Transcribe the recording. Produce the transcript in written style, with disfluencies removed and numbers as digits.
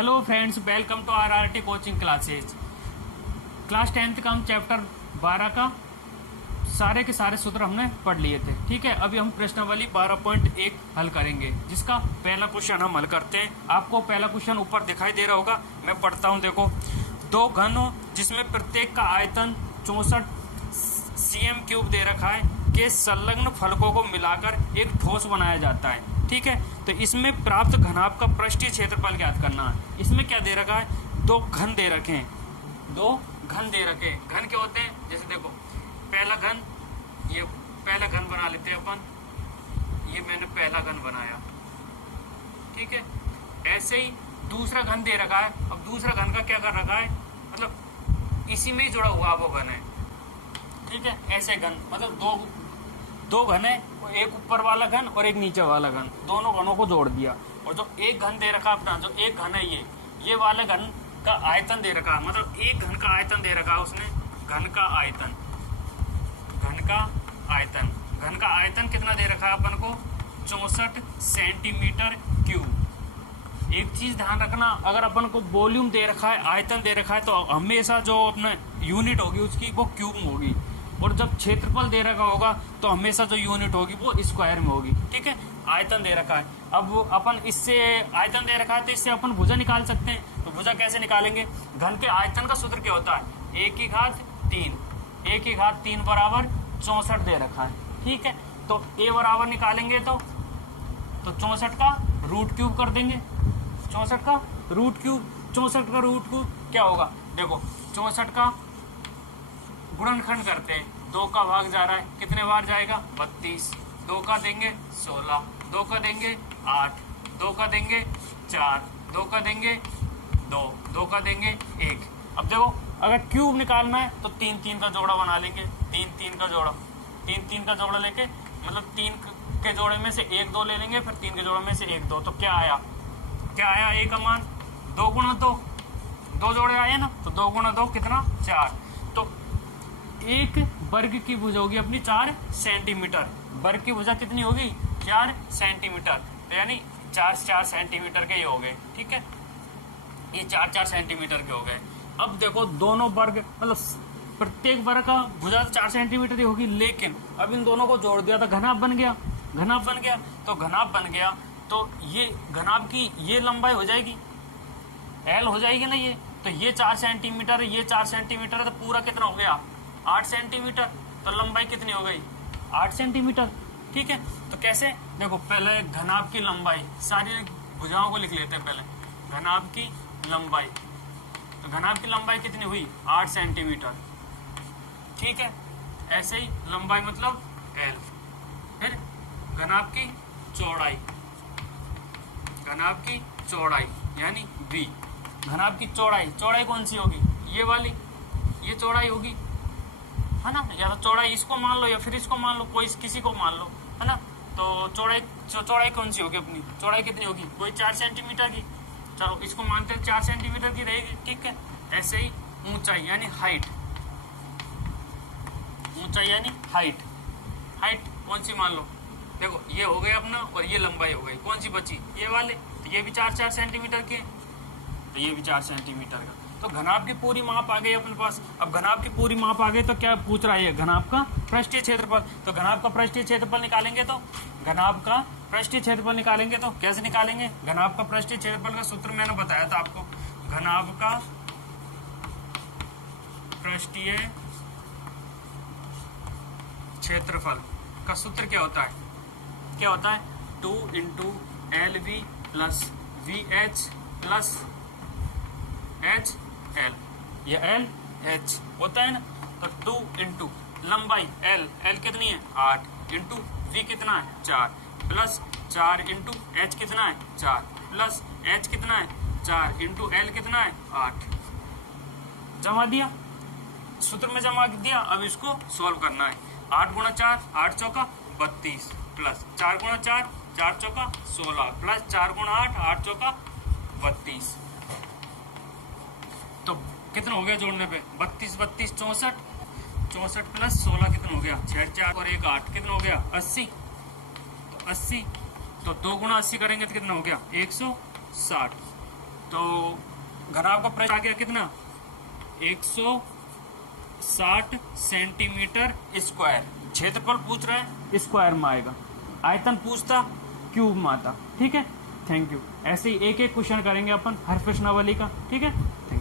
Hello friends, welcome to RRT coaching classes. Class 10th का हम chapter 12 का सारे के सारे सूत्र हमने पढ़ लिए थे। ठीक है, अभी हम प्रश्नावली 12.1 हल करेंगे, जिसका पहला क्वेश्चन हम हल करते हैं। आपको पहला क्वेश्चन ऊपर दिखाई दे रहा होगा, मैं पढ़ता हूँ। देखो, दो घन हो जिसमें प्रत्येक का आयतन 64 cm³ दे रखा है के संलग्न फलकों को मिलाकर एक ठोस बनाया जाता है। ठीक है, तो इसमें प्राप्त घनाभ का पृष्ठीय क्षेत्रफल ज्ञात करना है। इसमें क्या दे रखा है, दो घन दे रखे हैं, दो घन दे रखे हैं। घन क्या होते हैं, जैसे देखो पहला घन, ये पहला घन बना लेते हैं अपन, ये मैंने पहला घन बनाया। ठीक है, ऐसे ही दूसरा घन दे रखा है। अब दूसरा घन का क्या कर रखा है, मतलब इसी में ही जुड़ा हुआ वो घन है। ठीक है, ऐसे घन मतलब दो घन है, एक ऊपर वाला घन और एक नीचे वाला घन, दोनों घनों को जोड़ दिया। और जो एक घन दे रखा अपना, जो एक घन है ये वाले घन का आयतन दे रखा, मतलब एक घन का आयतन दे रखा उसने। घन का आयतन, घन का आयतन कितना दे रखा है अपन को, 64 cm³। एक चीज ध्यान रखना, अगर अपन को वॉल्यूम दे रखा है, आयतन दे रखा है, तो हमेशा जो अपना यूनिट होगी उसकी वो क्यूब में होगी। और जब क्षेत्रफल दे रखा होगा तो हमेशा जो यूनिट होगी वो स्क्वायर में होगी। ठीक है, आयतन दे रखा है। अब अपन इससे आयतन दे रखा है तो इससे अपन भुजा निकाल सकते हैं। तो भुजा कैसे निकालेंगे, घन के आयतन का सूत्र क्या होता है, 1/3 बराबर 64 दे रखा है। ठीक है, तो a बराबर निकालेंगे तो 64 का रूट क्यूब कर देंगे। 64 का रूट क्यूब क्या होगा, देखो 64 का गुणनखंड करते हैं, 2 का भाग जा रहा है, कितने बार जाएगा, 32। 2 का देंगे 16, 2 का देंगे 8, 2 का देंगे 4, 2 का देंगे 2, 2 का देंगे 1। अब देखो, अगर क्यूब निकालना है तो 3 का जोड़ा बना लेंगे। 3 का जोड़ा लेके, मतलब 3 के जोड़े में से 1 2 ले लेंगे, फिर 3 के जोड़े में से 1 2। तो क्या आया a का मान 2 गुणा 2, 2 जोड़े आए ना, तो 2 गुणा 2 कितना, 4। तो एक वर्ग की भुजा होगी अपनी 4 सेंटीमीटर। वर्ग की भुजा कितनी होगी, 4 सेंटीमीटर। तो यानी 4 सेंटीमीटर के ये हो गए। ठीक है, ये 4 सेंटीमीटर के हो गए। अब देखो, दोनों वर्ग मतलब प्रत्येक वर्ग का भुजा 4 सेंटीमीटर ही होगी, लेकिन अब इन दोनों को जोड़ दिया तो घनाभ बन गया। तो घनाभ बन गया तो ये घनाभ की ये लंबाई हो जाएगी, L हो जाएगी ना ये। तो ये 4 सेंटीमीटर, ये 4 सेंटीमीटर है, तो पूरा कितना हो गया, 8 सेंटीमीटर। तो लंबाई कितनी हो गई, 8 सेंटीमीटर। ठीक है, तो कैसे, देखो पहले घनाभ की लंबाई, सारी भुजाओं को लिख लेते हैं पहले। घनाभ की लंबाई, तो घनाभ की लंबाई कितनी हुई, 8 सेंटीमीटर। ठीक है, ऐसे ही लंबाई मतलब L। फिर घनाभ की चौड़ाई यानी B। घनाभ की चौड़ाई कौन सी होगी, ये वाली, ये चौड़ाई होगी, है ना। या तो चौड़ाई इसको मान लो या फिर इसको मान लो, कोई किसी को मान लो, है ना। तो चौड़ाई कौन सी होगी अपनी, चौड़ाई कितनी होगी, कोई 4 सेंटीमीटर की। चलो इसको मानते हैं 4 सेंटीमीटर की रहेगी। ठीक है, ऐसे ही ऊंचाई यानी हाइट कौन सी मान लो, देखो ये हो गया अपना, और ये लंबाई हो गई, कौन सी बची, ये वाले। तो ये भी 4 सेंटीमीटर के, तो ये भी 4 सेंटीमीटर का। तो घनाभ की पूरी माप आ गई अपने पास। अब घनाभ की पूरी माप आ गई तो क्या पूछ रहा है, घनाभ का पृष्ठीय क्षेत्रफल। तो घनाभ का पृष्ठीय क्षेत्रफल निकालेंगे तो कैसे निकालेंगे, घनाभ का पृष्ठीय क्षेत्रफल का सूत्र मैंने बताया था आपको। घनाभ का पृष्ठीय क्षेत्रफल का सूत्र क्या होता है, 2 × LV + VH + HL। ये L H होता है ना। तो 2 × लंबाई L कितनी है, 8, × V कितना है, 4, प्लस 4 × H कितना है, 4, प्लस H कितना है, 4 × L कितना है, 8। जमा दिया, सूत्र में जमा दिया। अब इसको सॉल्व करना है। 8 × 4 8 चौका 32, प्लस 4 × 4 4 चौका 16, प्लस 4 × 8 8 चौका 32। तो कितना हो गया जोड़ने पे, 32 32 64, 64 प्लस 16 कितना हो गया, 6 4 और 1 8, कितना हो गया, 80। तो 80, तो 2 × 80 करेंगे तो कितना हो गया, 160। तो घनाभ का प्रश्न आ गया कितना, 160 सेंटीमीटर स्क्वायर। क्षेत्रफल पूछ रहा है, स्क्वायर में आएगा। आयतन पूछता, क्यूब में आता। ठीक है, थैंक यू। ऐसे ही एक एक क्वेश्चन करेंगे अपन हर प्रश्नावली का। ठीक है, थैंक यू।